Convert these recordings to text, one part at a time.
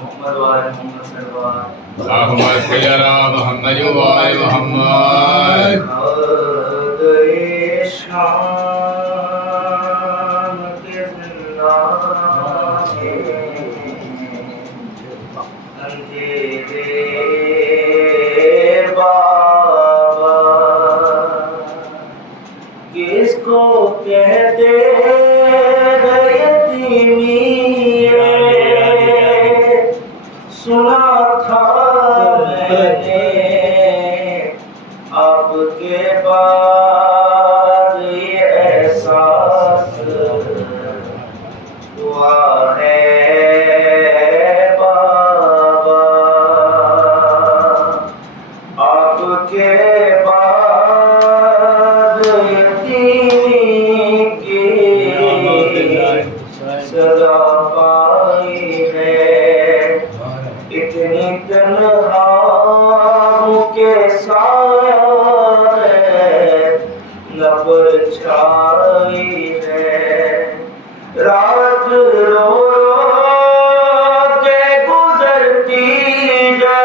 मोहम्मद व आले मोहम्मद सल्लल्लाहु अल्लाहुम्मा सल्ली अला मुहम्मद व आले मुहम्मद। गए शाम के ज़िंदाने अंधेरे बाबा किसको कहते सुना था मैंने आपके बाद ये एहसास हुआ है बाबा आपके बाद यतीम की सजा पाई है इतनी तन्हाओं के साए न परछाई है रात रो रो के गुजरती है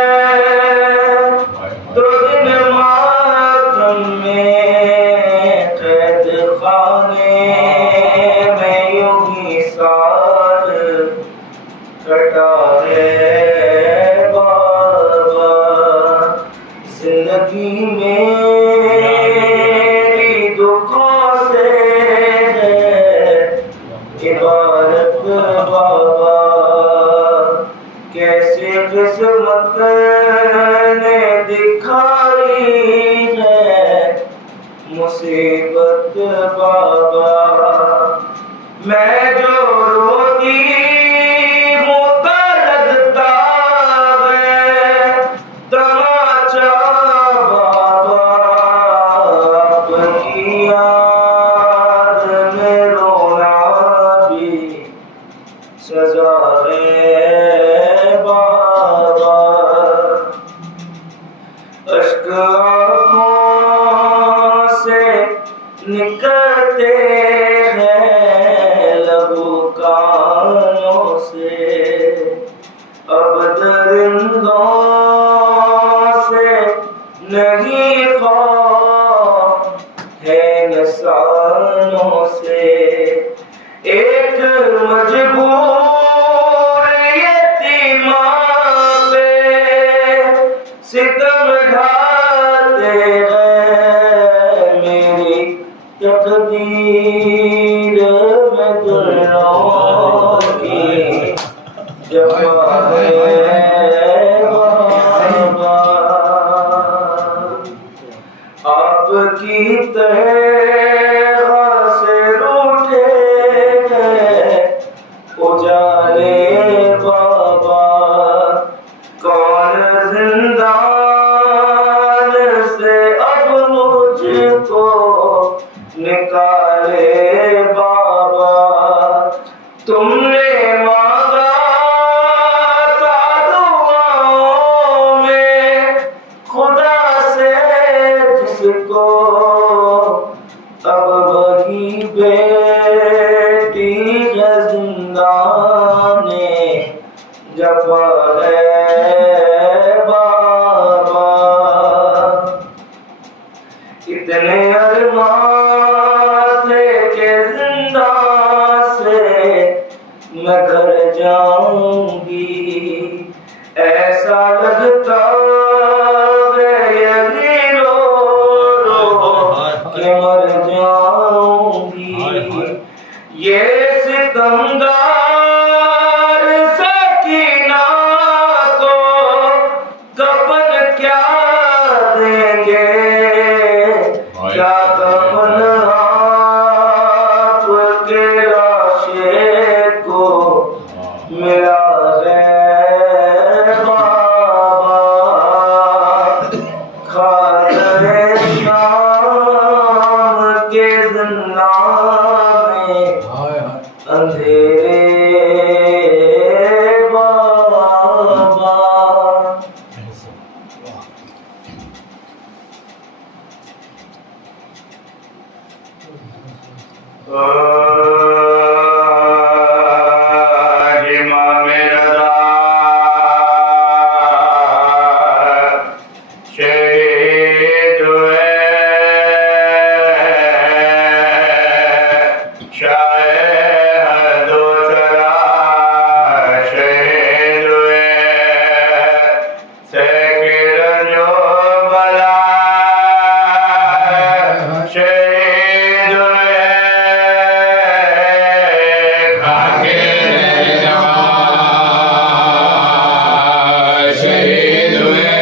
तो दिन मातम में कैद खाने में यूं ही साल कटा है बाबा जिंदगी मेरी दुखों से है इबारत बाबा कैसे किस्मत ने दिखाई है मुसीबत बाबा मैं जो रोती हूँ तो लगता है तमाचा बाबा आपकी याद में रोना भी सजा है बाबा अश्क आँखों से निकलते हैं लबू कानों से अब दरिंदों से नहीं खौफ है निशानों से एक मजबूर यतीमा पे सितम ढाते हैं मेरी तकदीर में दुनियाओं की जफा है बाबा आपकी तरह से रूठे उजाले बाबा कौन जिंदान से अब मुझको निकाले बाबा तुमने मांगा था दुआओं में खुदा से जिसको अब वही बेटी है जिंदाने जपा है बाबा इतने अरमान थे के जिंदा से मैं घर जाऊंगी ऐसा लगता है यही रो रो के मर जाऊंगी ये सितमगार सकीना को कफन क्या देंगे क्या कफन आपके लाशे को मिला है बाबा खाने शाम के जिंदा में अंधेरे बाबा इमाम रज़ा शायद दो चरा शहीद हुए सेकिर जो बला शहीद हुए खाके शहीद हुए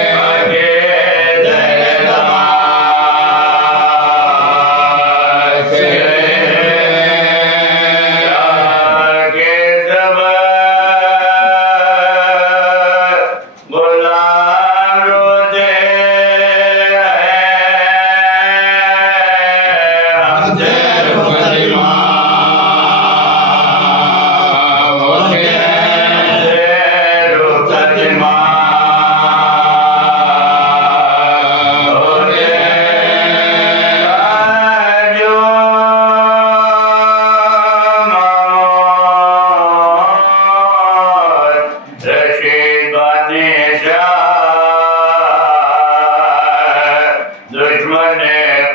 दुश्मन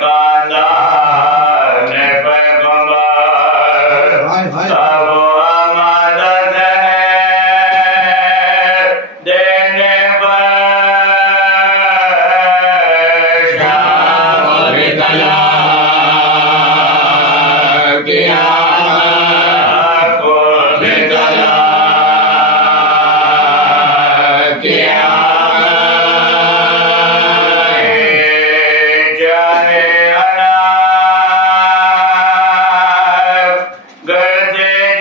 कांदा ने पैगंबर सब अमानत है देने पर शाह तला किया को तला किया गर्दे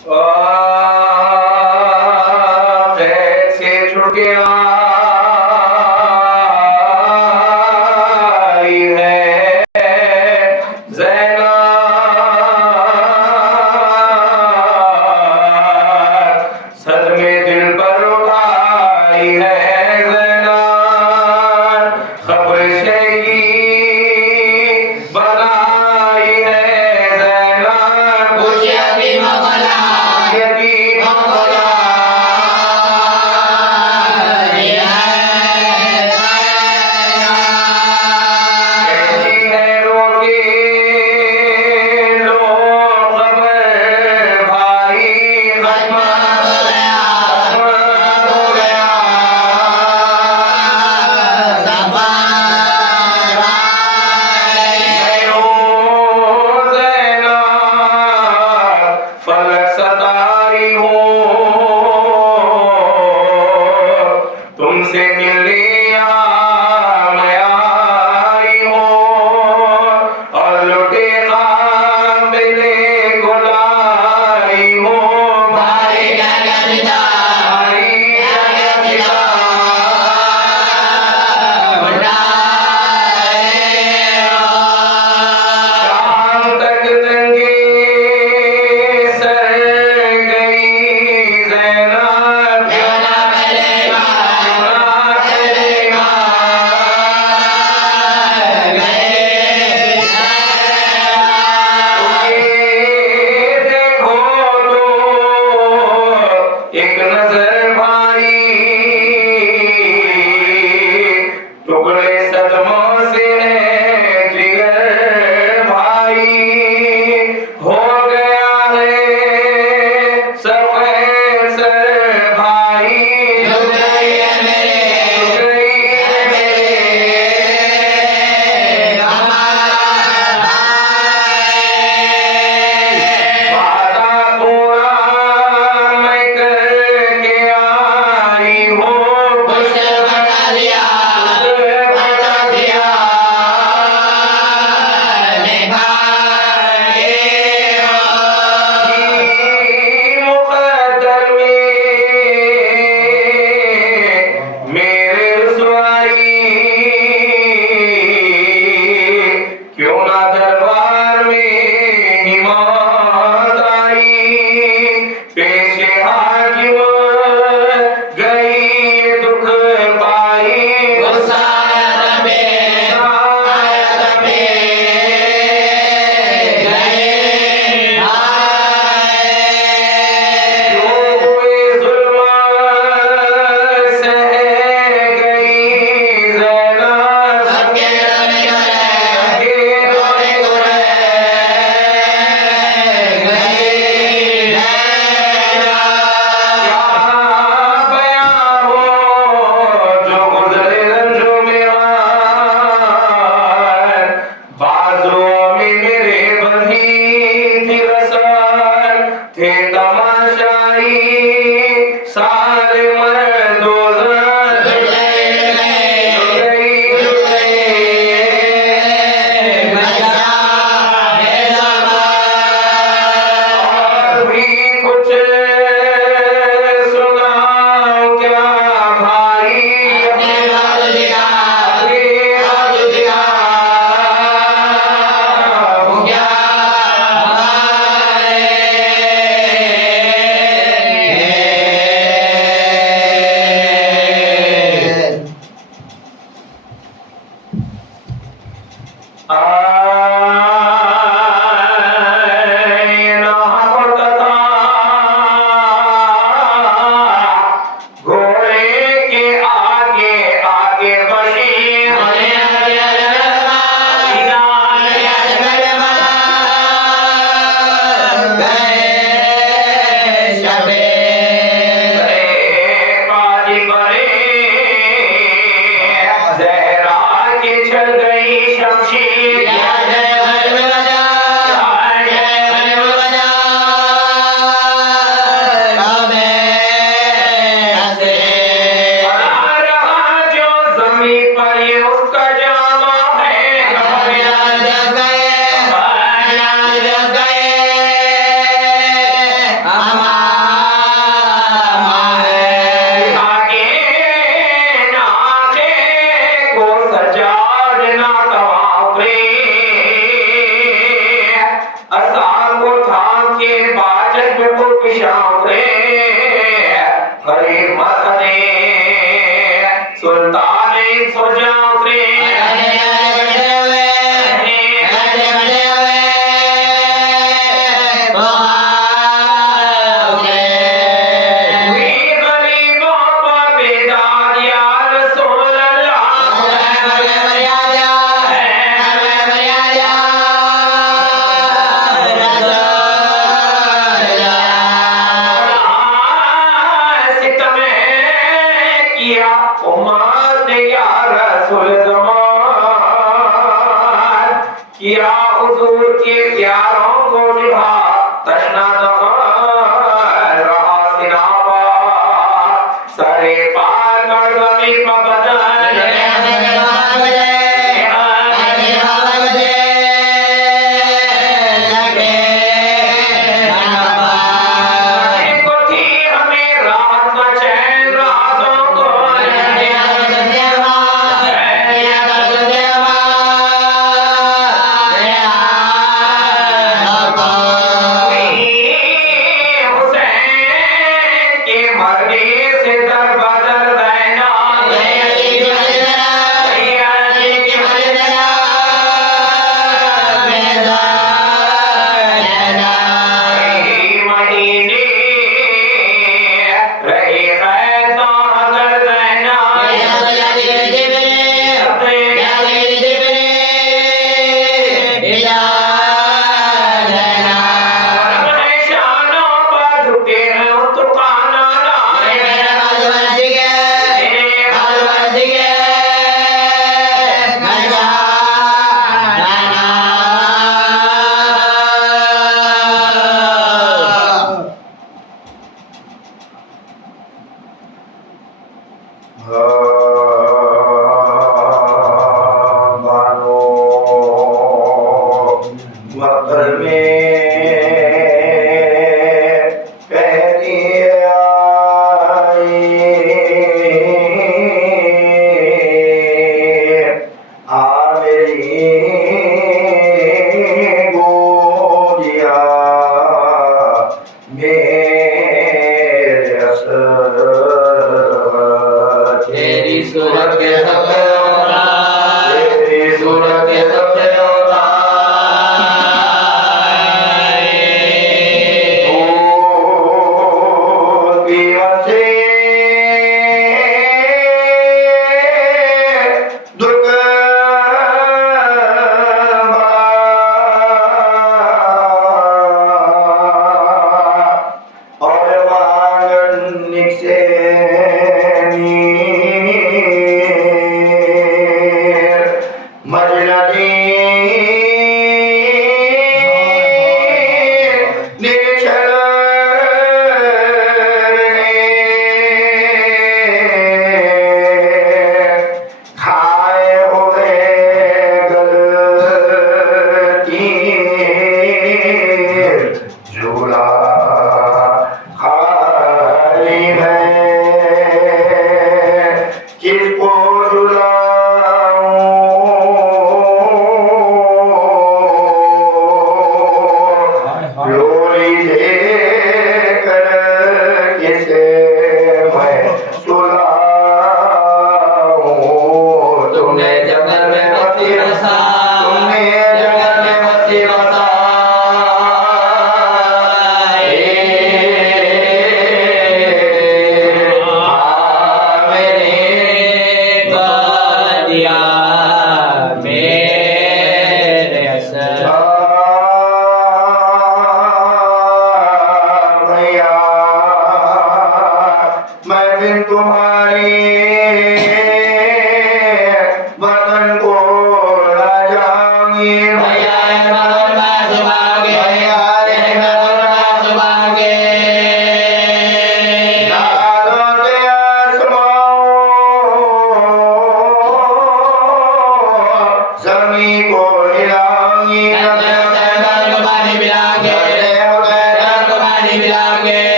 कैद से छुट के आई है ज़ैनब, सदमे दिल पर उठाई है ज़ैनब, खबर शही बनाई है ज़ैनब, कुछ यतीम बना यतीम बना कहती है रोके लो खबर भाई, खत्म हो गया फलक सदाई हो तुमसे मिलने मैं आई हो, और लुटे काबिले गुलाई हो भाई शाम तक दंगे सर गई ज़ैनब, क्यों ना कलेमा देखो तो एक नजर भाई, टुकड़े सदमों से जिगर भाई, हो गया है सफेद सर भाई, झुक गई है मेरे वादा पूरा मैं करके आई हूँ, कुछ बता दिया मुकद्दर में मेरे रुसवाई, क्यों ना दरबार में हिम्मत आई, पेशे हाकिम गई दुख पाई, जो हुए जुल्म सह गई ज़ैनब, सबके रोने को क्या बयां हो जो गुज़रे रंजो मेरा, बाजुओं में मेरे बंधी थी रसन, थे तमाशाई सारे मर्दोज़न, और भी कुछ सुनाओ क्या भाई, अपने शामरे हरे मदने सुल्ताने सुजाऊरे किया हुजूर के प्यारों को निभा तशना रहा सिनावा सारे पार कर जमी पर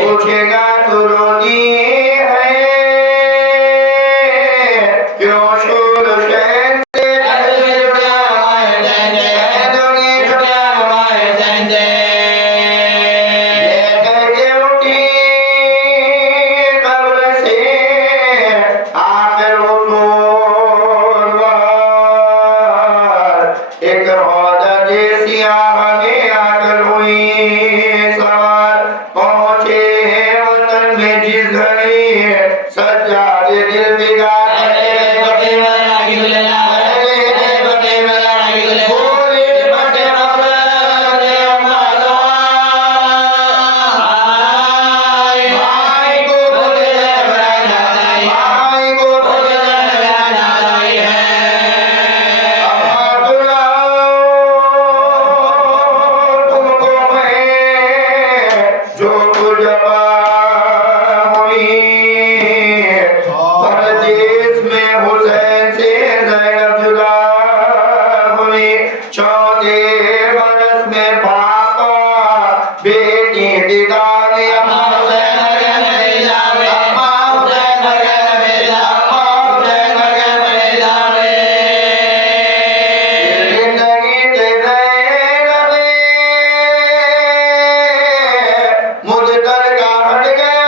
पूछेगा तो रोनी में पापा बेटी दिदाने अम्मा हुसैन मेरे जावे अम्मा हुसैन मेरे जावे अम्मा हुसैन मेरे जावे जिंदगी दे नबी मुझ कर का हट गया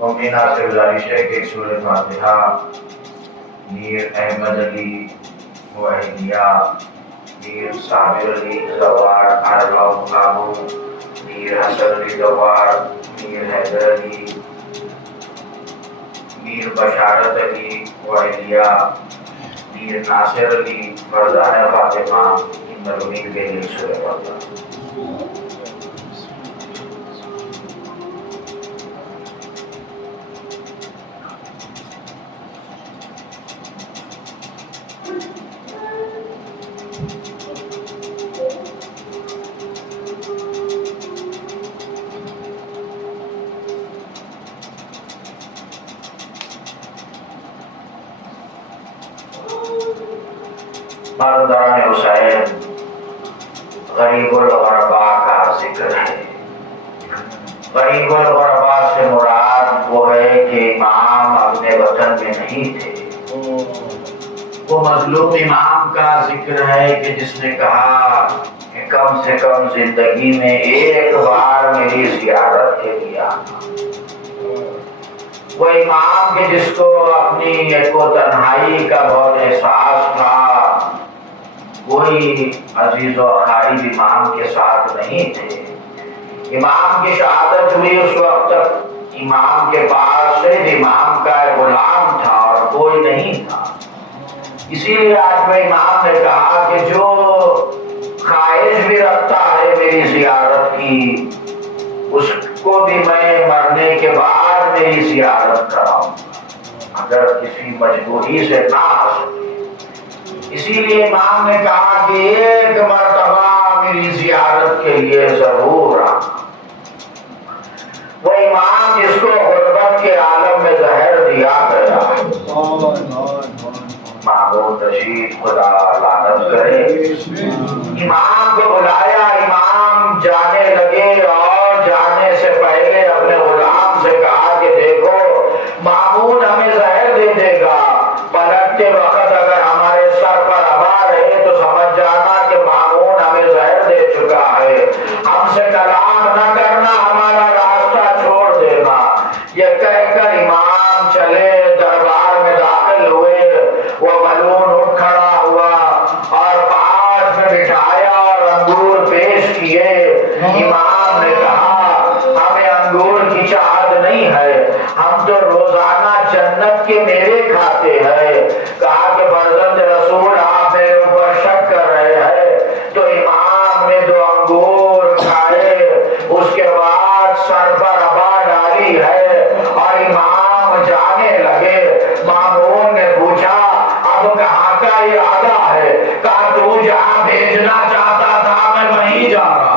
मुमीना से गुजारिश है कि सूरह फातिहा मीर अहमद अली वाहिदिया, मीर साबिर अली जवार आरलाउ काबू, मीर हसन अली जवार, मीर हैदर अली, मीर बशारत अली वाहिदिया, मीर नासिर अली फरजान फातिमा इन मरहूमीन के लिए सूरह फातिहा। मर्दान हुसैन गरीबुल गुरबा का जिक्र है। गरीबुल गुरबा से मुराद वो है कि इमाम अपने वतन में नहीं थे। वो मजलूम इमाम का जिक्र है कि जिसने कहा कि कम से कम जिंदगी में एक बार मेरी ज़ियारत के लिए आना। वो इमाम के जिसको अपनी एको तन्हाई का बहुत एहसास था, कोई अजीज और खारिज इमाम के साथ नहीं थे। इमाम की शहादत हुई उस वक्त तक इमाम के पास सिर्फ इमाम का गुलाम था और कोई नहीं था। इसीलिए आज में इमाम ने कहा कि जो ख्वाहिश भी रखता है मेरी ज़ियारत की, उसको भी मैं मरने के बाद मेरी ज़ियारत कराऊंगा, अगर किसी मजबूरी से ना आ सके। इसीलिए इमाम ने कहा कि एक मर्तबा मेरी ज़ियारत के लिए जरूर आना। वो इमाम जिसको गुर्बत के आलम में जहर दिया गया, मामूद रशीद खुदा लानत करे, इमाम को बुलाया। इमाम जाने लगे और जाने से पहले अपने गुलाम से कहा कि देखो मामूद हमें जहर दे देगा, पलटते वक्त अगर हमारे सर पर हवा रहे तो समझ जाना कि मामूद हमें जहर दे चुका है। हमसे कलाम न करना, हमारा रास्ता छोड़ देना। ये कहकर इमाम चले, दरबार में दाखिल हुए। वो मलून उठ खड़ा हुआ और पास में बिठाया और अंगूर पेश किए। इमाम ने कहा हमें अंगूर की चाहत नहीं है, हम तो रोजाना जन्नत के मेवे खाते हैं। कहा कि फर्जंद रसूल आप मेरे ऊपर शक कर रहे हैं। तो इमाम ने दो अंगूर खाए, उसके बाद सर पर हवा डाली है और इमाम जाने लगे। मामून ने पूछा अब कहाँ का इरादा है? कहा तू जहाँ भेजना चाहता था मैं वहीं जा रहा।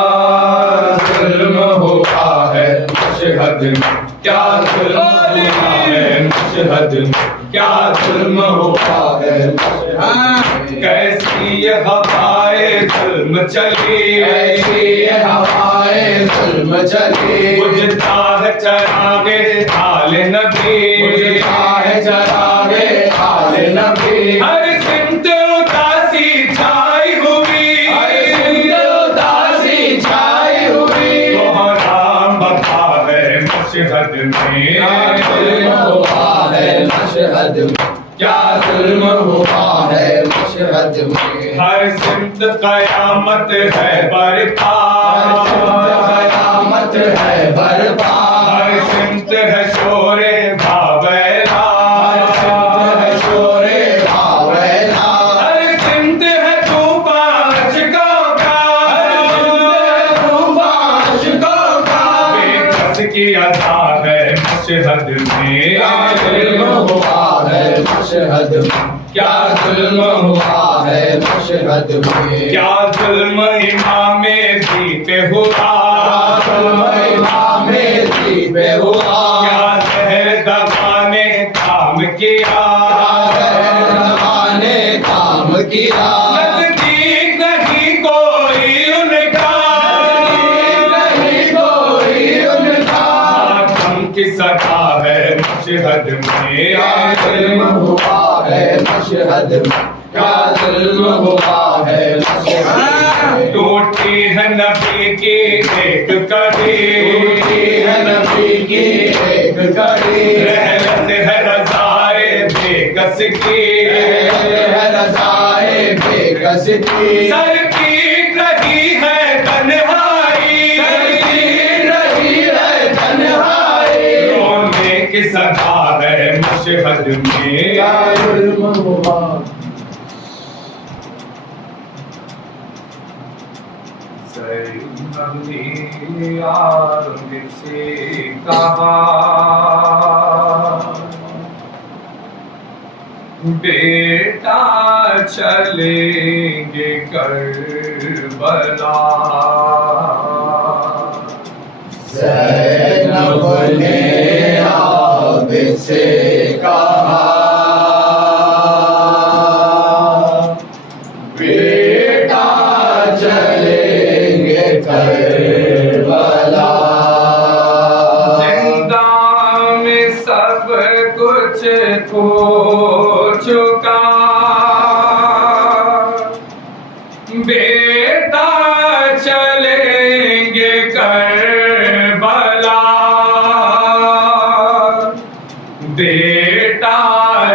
क्या जुल्म हुआ है मशहद में, क्या जुल्म हुआ है मशहद में। कैसी ये हवाए जुल्म चली, ऐसी ये हवाए जुल्म चली, बुझता है चरागे आले नबी, बुझता है चरागे आले नबी। हर सिमत उदासी छाई हुई, हर सिमत उदासी छाई हुई, कोहराम बता है मशहद में। क्या जुल्म हुआ है मशहद में, क्या जुल्म हुआ है मशहद में। हर सिमत कयामत है बरपा, हर सिमत कयामत है बरपा, हर सिमत है शोरे भावेला, हर सिमत है शोरे भावेला, हर सिमत है तूफान अशकों का, हर सिमत है तूफान अशकों का। बेकस की अदा है मशहद में। क्या जुल्म हुआ है मशहद में, क्या जुल्म हुआ है मशहद में। क्या जुल्म इमामे दी पे हुआ, जुल्म इमामे दी पे हुआ, क्या जहर दवा ने काम किया, ने काम किया। नजदीक नहीं कोई उनका, नहीं कोई उनका, मातम की सदा है मशहद में। क्या जुल्म हुआ है मशहद में, क्या जुल्म हुआ है मशहद में। टूटी है नबी की एक कड़ी, टूटी है नबी की एक कड़ी, रहलत है रज़ाए बेकस की, है रज़ाए बेकस की। सर पीट रही है तन्हाई, रही है तन्हाई, रोने की सदा है मशहद में। क्या जुल्म हुआ। से कहा बेटा चलेंगे करबला। ज़ैनब ने आब से कहा बेटा चलेंगे करबला। जिंदा में सब कुछ खो चुका, बेटा चलेंगे करबला, बेटा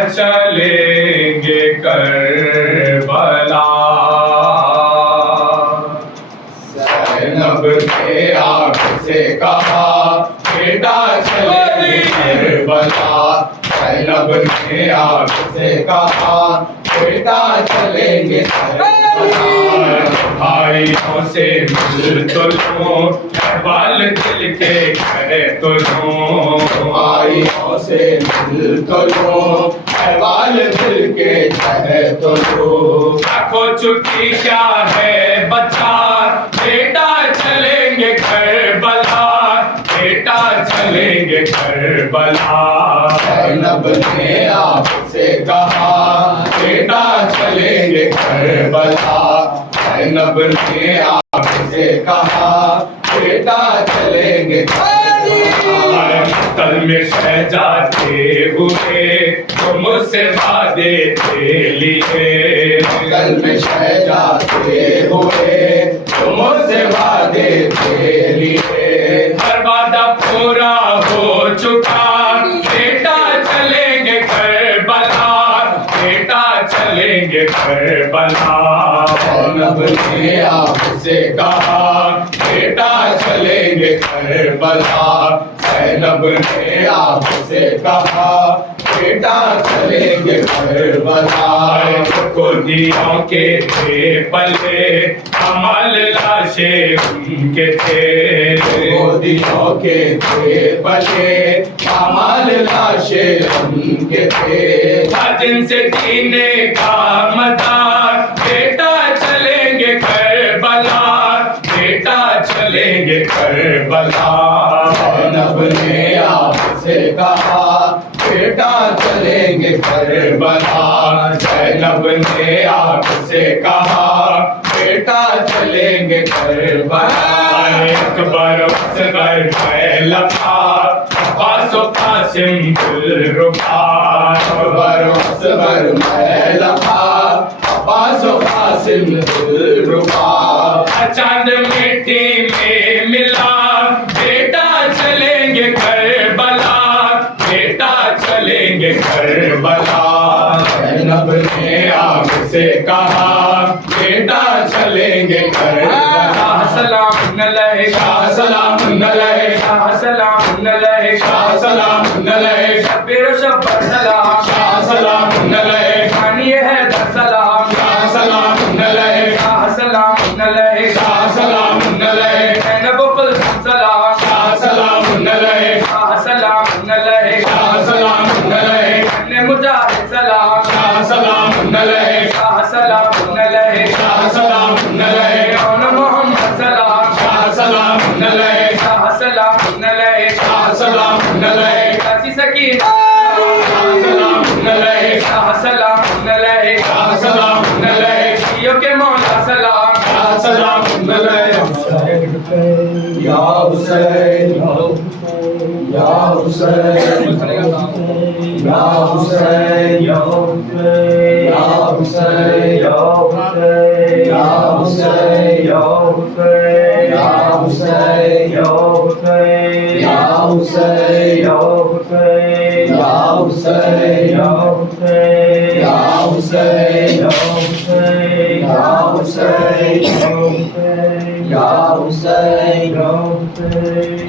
चलेंगे करबला। ज़ैनब ने आग से कहा बेटा चलेंगे करबला। ज़ैनब ने आग से कहा बेटा चलेंगे करबला। भाइयों से मिल तो लो, बाल दिल के कहे तो लो, भाइयों से मिल तो लो, अहवाल दिल के कहे तो लो। आंखों छुट्टी क्या है बच्चा, बेटा चलेंगे करबला, बेटा चलेंगे करबला। ज़ैनब ने आपसे कहा बेटा चलेंगे करबला। ज़ैनब ने आपसे कहा बेटा चलेंगे करबला। कल में शहजादे हुए तो मुझसे वादे थे लिए, कल में शहजादे हुए तो मुझसे वादे थे लिए। हर वादा पूरा हो चुका, बेटा चलेंगे करबला, बेटा चलेंगे करबला। ज़ैनब ने आपसे कहा बेटा चलेंगे करबला। ज़ैनब ने आपसे कहा बेटा चलेंगे करबला। खुदियों के थे पले कमाल लाशे उनके थे, गोदियों के थे पले कमाल लाशे उनके थे। जिनसे जीने का मदार, बेटा चलेंगे करबला, बेटा चलेंगे करबला। ज़ैनब ने आप करबला। ज़ैनब ने आग से कहा बेटा चलेंगे करबला। अकबर असगर लखा अब्बास कासिम दिलरुबा। अकबर असगर लखा अब्बास कासिम दिलरुबा। चांद मिट्टी में मिला बेटा चलेंगे करबला। बेटा चलेंगे करबला। ज़ैनब ने आग से कहा बेटा चलेंगे करबला। सलाम अलैका सलाम अलैका सलाम अलैका सलाम अलैका शब्बीर शब्बर सलाम सलाम अलैका खानिए है दर सलाम सलाम अलैका सलाम अलैका सलाम अलैका ज़ैनब कुलसुम सलाम सलाम अलैका सलाम अलैका सलाम अलैका अन्य मुजाहिद सलाम सलाम अलैका सलाम अलैका सलाम अलैका मोहम्मद सलाम सलाम अलैका सलाम अलैका सलाम अलैका सकीना सलाम अलैका सलाम अलैका सलाम अलैका यो के मौला सलाम सलाम अलैका। या हुसैन या हुसैन या हुसैन या हुसैन या हुसैन या हुसैन या हुसैन या हुसैन या हुसैन या हुसैन या हुसैन या हुसैन या हुसैन या हुसैन या हुसैन या हुसैन या हुसैन या हुसैन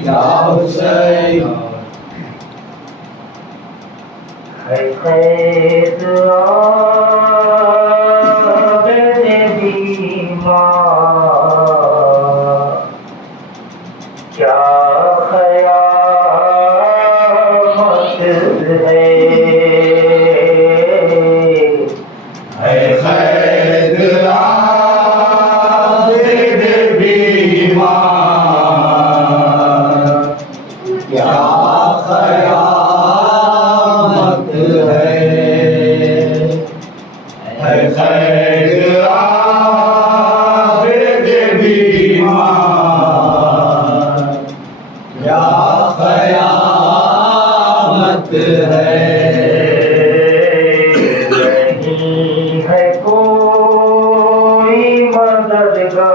या हुसैन। है खैर आबद बीमा क्या ख़यामत है खैर आबद बीमार क्या ख़यामत है। खैर आबद बीमार क्या ख़यामत है। नहीं है कोई मददगार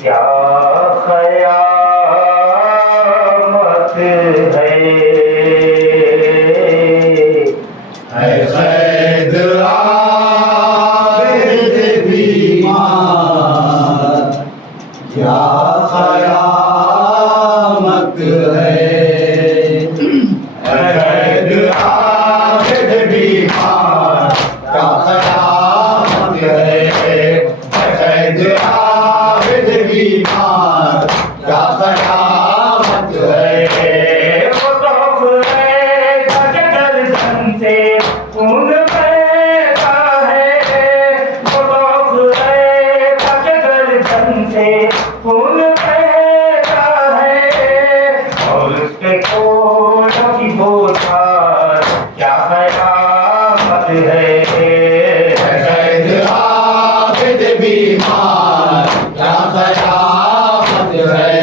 क्या ख़यामत है खैर आबद बीमार क्या ख़यामत है। खैर आबद बीमार क्या क़यामत है। खैर आबद बीमार क्या क़यामत है। वो खौफ है सके गर्दन से खून बहता है वो खौफ है सके गर्दन से खून बहता है और उसके कोड़ों की बोछार क्या क़यामत है। खैर आबद बीमार क्या क़यामत है।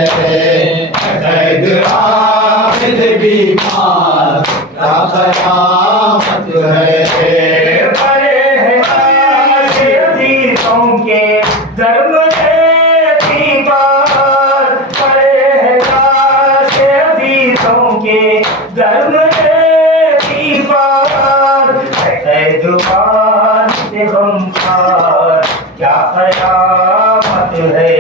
खैर आबद बीमार क्या क़यामत है। बड़े हैं आज अजीजों के धर्म देती बात बड़े हैं आज अजीजों के धर्म देती बात है जुबान से गमखार क्या क़यामत है।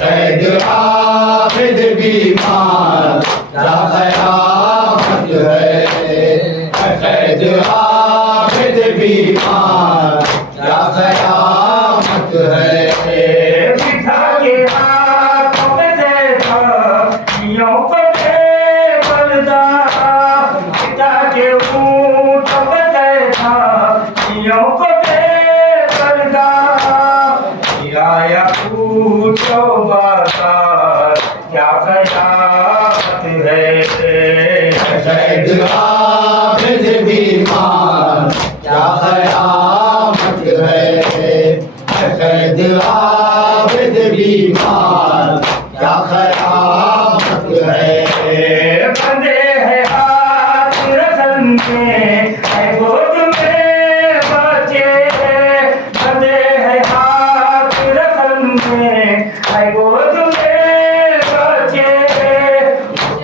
खैर आबद बीमार क्या क़यामत है। खैर आबद बीमार क्या क़यामत है। पिता के हाथों में से था यों को दे पर्दा पिता के ऊँटों में से था यों को दे पर्दा किराया पूछो बाजार क्या क़यामत है। है गोद में बच्चे बंधे हैं हाथ रकम में, है गोद में बच्चे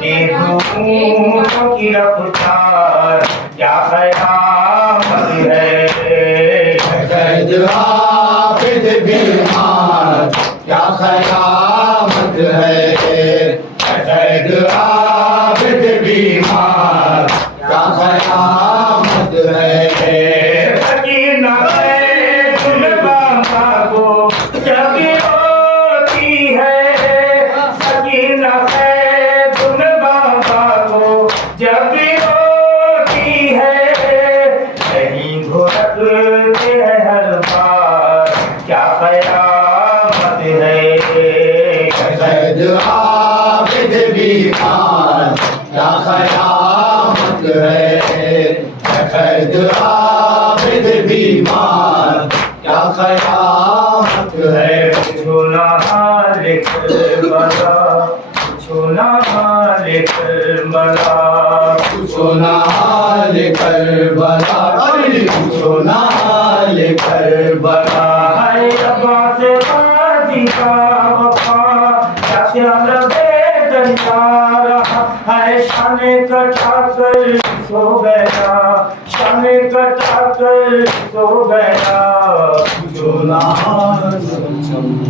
देखूं की रफ्तार क्या क़यामत है। कैद आबिद बीमार क्या क़यामत है। कैद आबिद बीमार क्या क़यामत है। सकीना है तुम बाबा को जब होती है, सकीना है तुम बाबा को जब होती है, नहीं घुटते हैं हर बार क्या क़यामत है। कैद आबिद बीमार क्या क़यामत है। कैद आबिद बीमार क्या क़यामत है। पूछो ना हाल करबला, पूछो ना हाल करबला, पूछो ना हाल करबला, अरे पूछो ना हाल करबला। है अब्बास गाज़ी का वफा क्या ख्याल बेदरिया रहा, है शान कटा कर सो गया, शान कटा कर सो गया। पूछो ना हाल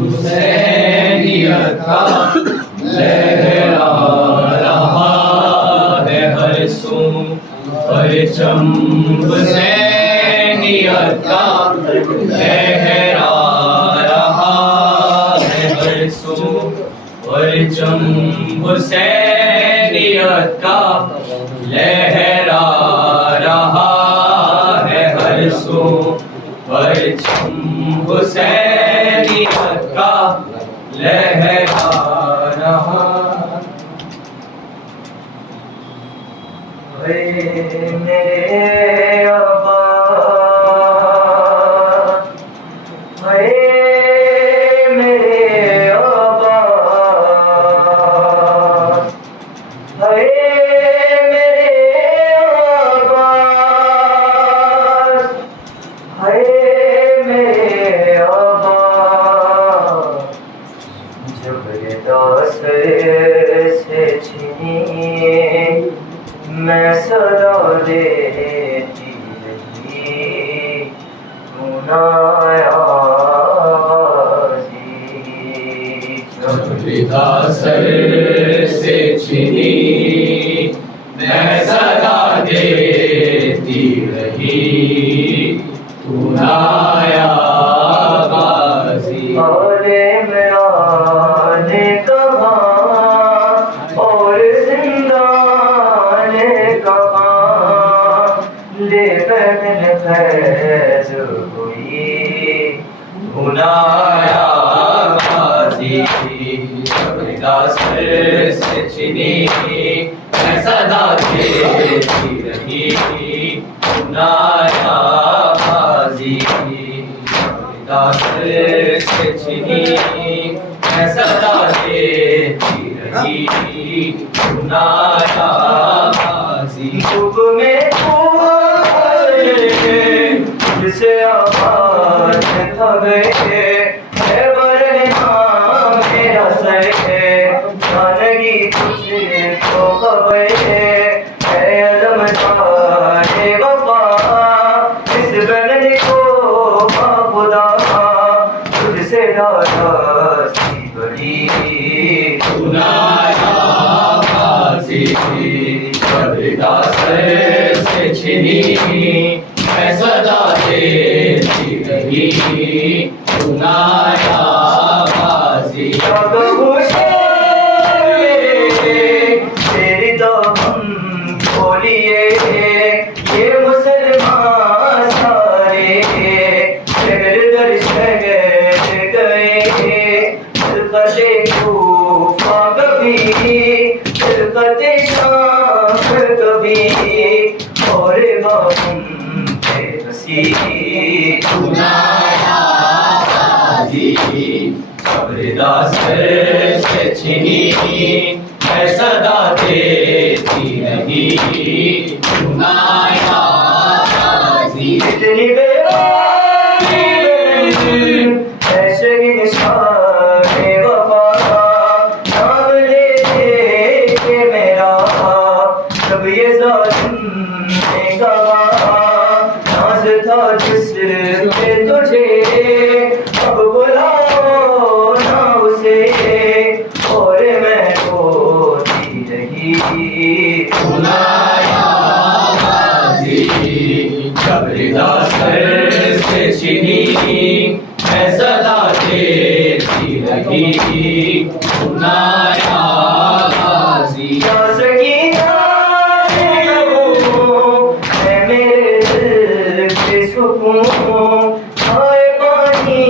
हुसैनियत का लहरा रहा है हर सू परचम हुसैनियत का लहरा रहा है हर सू परचम हुसैनियत का लहरा रहा है हर सू परचम हुसैनियत का लहरा रहा। मेरे अब्बा, मेरे अब्बा, मेरे अब्बा, मेरे अब्बा, जबरदस्त से छीनी मैं सदा देती रही मुनाया जबरिदा सर से छिनी मैं सदा देती रही तू नाया गाज़ी। और इमरान ने कहा और जिंदा ने कहा, ले बहन फैज हुई भुनाया गाज़ी। जबरिदा सर से छिनी मैं सदा देती रही तू नाया गाज़ी। जबरिदा सर से छिनी मैं सदा देती रही तू नाया गाज़ी। हुक्म जिसे आवाज थमे है बरना मेरा सर है, जानगी तुझको खबर है अलमदार वफा, इस बदन को खुदा तुझसे नाराज़गी बड़ी तू नाया गाज़ी। जबरिदा सर से छिनी मैं सदा देती रही तू नाया गाज़ी। तेरी तो हम खोलिए ये मुसलमान सारे शहर दर शहर गए, दिलकते कूफा कभी, दिलकते शाम कभी, और हम तू नाया गाज़ी। जबरिदा सर से छिनी मैं सदा देती रही तू नाया इतनी बेवफाई ऐसे ही निशाने वफा नाम ले के मेरा जब ये जालिम ने कहा नाज था जिस पे तुझे अब बुलाओ ना उसे और मैं रोती रही बुलाया बाजी जब रिदा सर से छिनी मैं सदा देती रही सुनाया बाजी या सकीना है मेरे दिल के सुकून आए पानी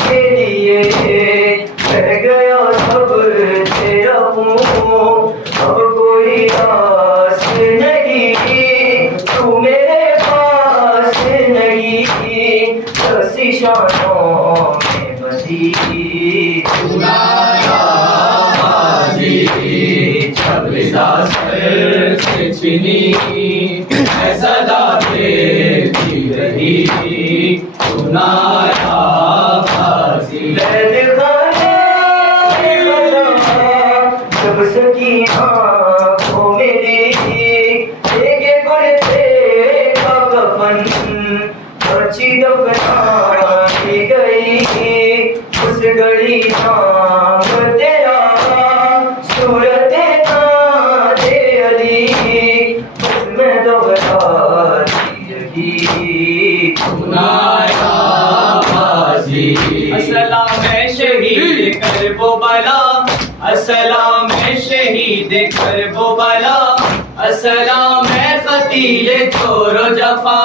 के लिए रह गया सब तेरा खून अब कोई आस नहीं तू मेरे पास नहीं हंसी शानों में बसी सुनाया बाजी जब रिदा सर से छिनी मैं सदा देती रही सुनाया बाजी बैद खाने जब सकी आँखों में देखी एक कुर्ते का कफन बची दफनाई गई उस घड़ी नाम तेरा सूरत दे अली उसमें दोहराती रही सुनाया बाजी अस्सलाम है शहीद करबला अस्सलाम है शहीद करबला अस्सलाम है कतील चोर जफा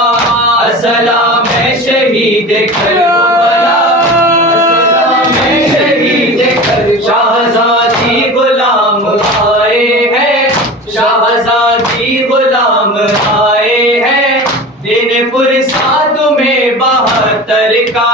अस्सलाम है शहीद करबला अस्सलाम है शहीद कर शाहजादी गुलाम आए हैं शाहजादी गुलाम आए हैं दिन पुरसा तुम्हें 72 का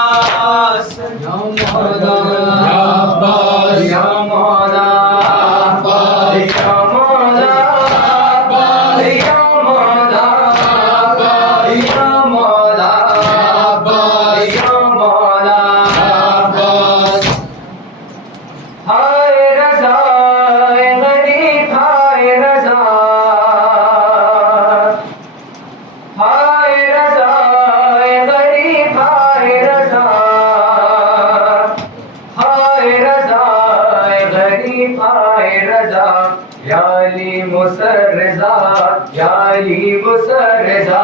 याली मुसर्रजा याली मुसर्रजा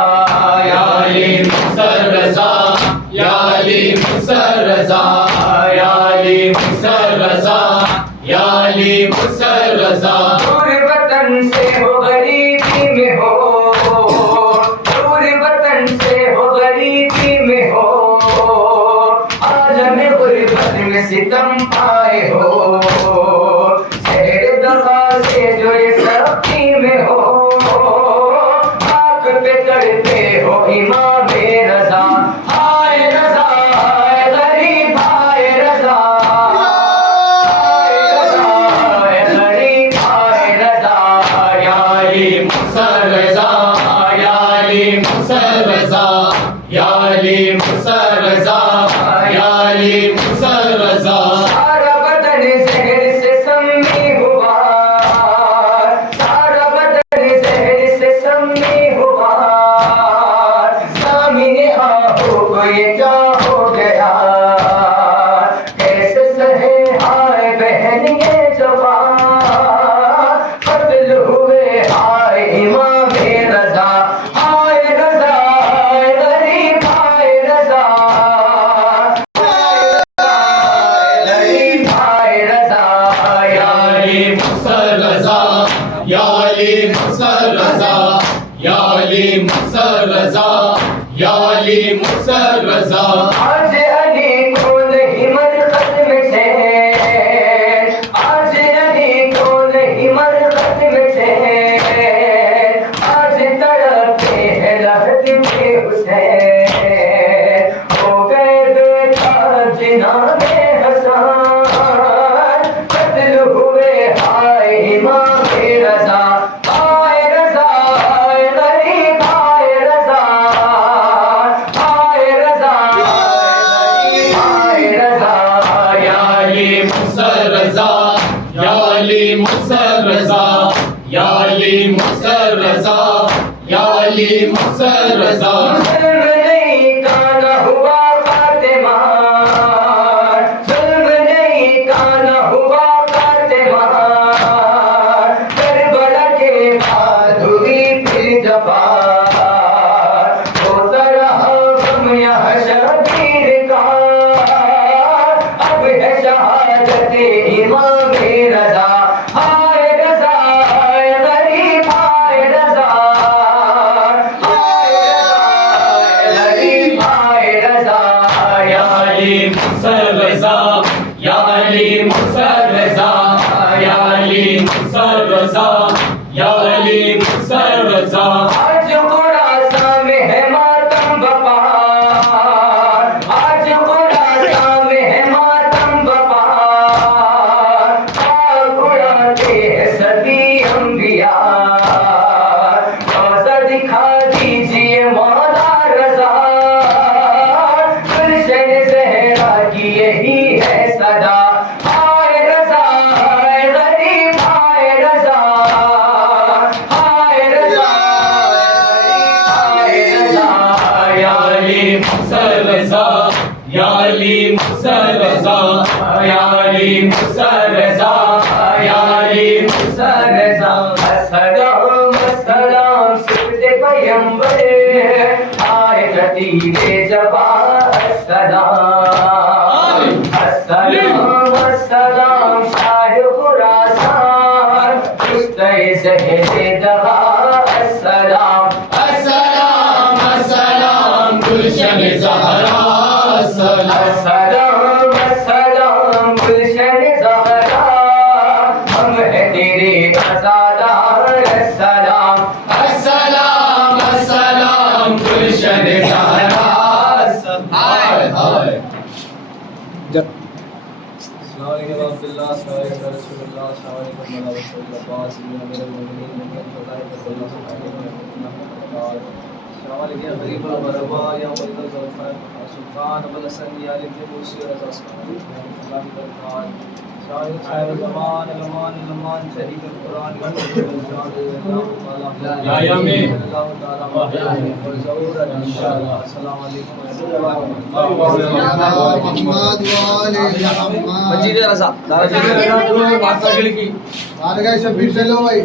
याली मुसर्रजा याली मुसर्रजा याली मुसर्रजा याली मुसर्रजा दूर वतन से हो गरीबी में हो दूर वतन से हो गरीबी में हो आलम गुर्बत में सितम पाए हो शहर दफा से जो ये सरकी में हो आँख पे तड़पे हो इमाम रजा हाय रजा हाय गरीब हाय रजा हाय गरीब हाय रजा याली मुसर्रजा याली मुसर्रजा याली मुसर्रजा याली मुसर्रजा सारा बदन जहर से सम्मी हुआ सारा बदन जहर से सम्मी हुआ सामने आहो को ये क्या हो गया कैसे सहे हाय बहन ये जवा कत्ल हुए हाय इमाम रजा हाय रजा हाय गरीब हाय रजा याली मुसर्रजा याली मुसर्रजा याली मुसर्रजा याली मुसर्रजा आज अली को नहीं मरकत में चैन आज अली को नहीं मरकत में चैन आज तड़पते हैं लहद के हुसैन हो गए बेटा जिना में हसन कत्ल हुए हाय इमाम रजा हाय रजा हाय गरीब हाय रजा मुसर रजा या अली मुसर रजा जुल्म नहीं काना हुआ फातिमा जुल्म नहीं काना हुआ फातिमा करबला के बाद हुई फिर जफा होता रहा गम यहाँ शबीर का अब है शहादत इमाम रजा हाय रजा हाय गरीब हाय रजा हाय गरीब हाय रजा या अली मुसर रजा या अली मुसर रजा या अली मुसर रजा या अली मुसर रजा आज खुरासा में है मातम बपा आज खुरासा में है मातम बपा उड़ाते हैं सभी अंबिया रोज़ा दिखा दीजिए मौला रजा गुलशन ज़हरा की यही है सदा हाय रजा हाय गरीब हाय रजा हाय रजा हाय रजा या अली मुसर रजा या अली मुसर रजा या अली मुसर रजा या अली मुसर रजा अस्सलाम अस्सलाम सिद्दे पैगंबर आए खतीबे जबा अस्सलाम अस्सलाम अस्सलाम शाह खुरासान पुश्ते ज़हरे दगा अस्सलाम अस्सलाम अस्सलाम गुलशन ज़हरा अस्सलाम अस्सलाम अस्सलाम गुलशन ज़हरा हम हैं तेरे आज़ादार अस्सलाम अस्सलाम अस्सलाम गुलशन ज़हरा हाय हाय मजीद रजा शबीर चलो भाई